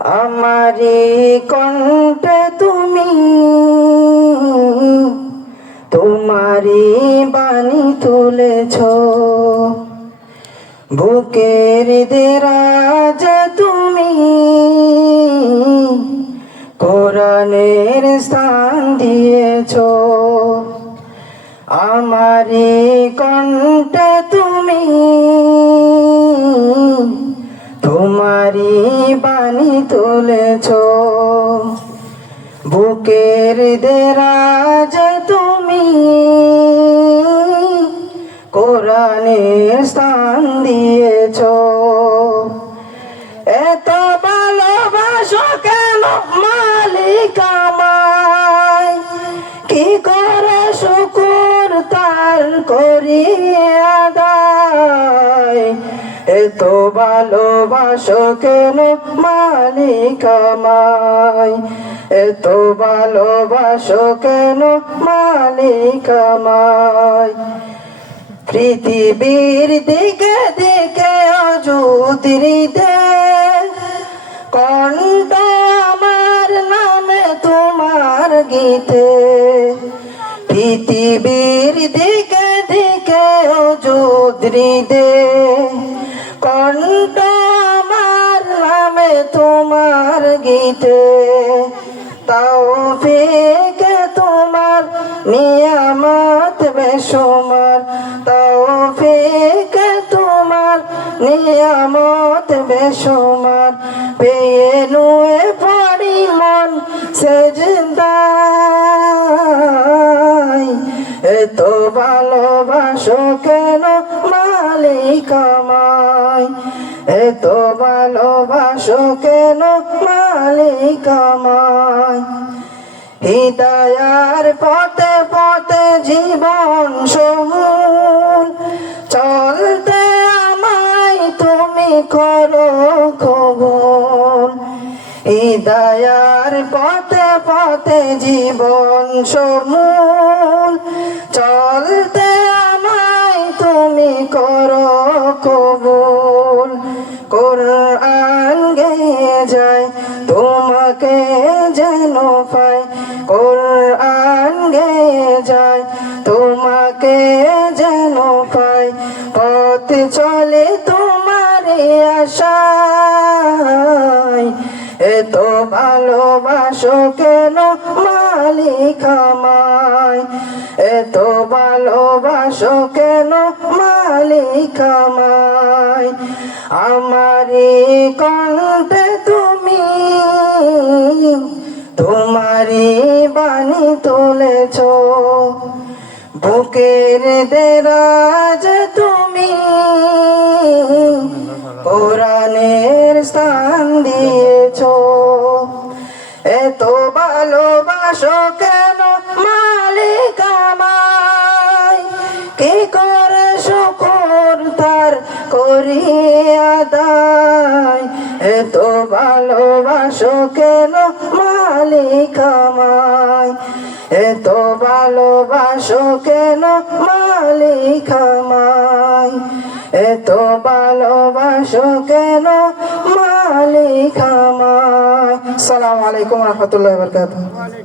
আমারি কণ্ঠে তুমি তোমারি বাণী তুলেছ, বুকের দেরাজ তুমি কোরআনের স্থান দিয়েছ। আমারি কণ্ঠে তুমি তোমারি বাণী তুলেছ, বুকের দেরাজ তুমি কোরআনের স্থান দিয়েছ। এত ভালোবাসো কেন মালিক আমায়, কি করে শুকুর তার করি আদায়। এত ভালোবাসো কেন মালিক আমায়, এত ভালোবাসো কেন মালিক আমায়। পৃথিবীর দিকে দিকে অযুতিরিতে কণ্ঠ আমার নামে তোমার গীতে। পৃথিবীর দিকে দিকে অযুতিরিতে কণ্ঠ আমার নামে তোমার গীতে। তৌফিকে তোমার নিয়ামত বেশুমার, তৌফিকে তোমার নিয়ামত বেশুমার। পেয়ে নুয়ে পড়ি মন সেজদায়, এত ভালোবাসো কেন মালিক আমায়, এত ভালোবাসো কেন মালিক আমায়। হৃদয়ার পথে পথে জীবন সমূল চলতে আমায় তুমি করো কবুল। হৃদয়ার পথে পথে জীবন সমূল চলতে আমায় তুমি করো কবুল। কোরআন গেয়ে যায় তোমাকে যেন পাই, কোরআন গেয়ে যায় তোমাকে যেন পাই। পথ চলে তোমার আশায়, এত ভালোবাসো কেন মালিক আমায়, এত ভালোবাসো কেন মালিক আমায়। আমারি কণ্ঠে তুমি তোমারি বাণী তুলেছ, বুকের দেরাজ তুমি কোরআনের স্থান দিয়েছ। এত ভালোবাসো কেন মালিক আমায়, কি করে শুকর তার করি আদায়। এত ভালোবাসো কেন মালিক আমায়, এত ভালোবাসো কেন মালিক আমায়, এত ভালোবাসো কেন মালিক আমায়। আসসালামু আলাইকুম ওয়া রাহমাতুল্লাহি ওয়া বারাকাতুহু।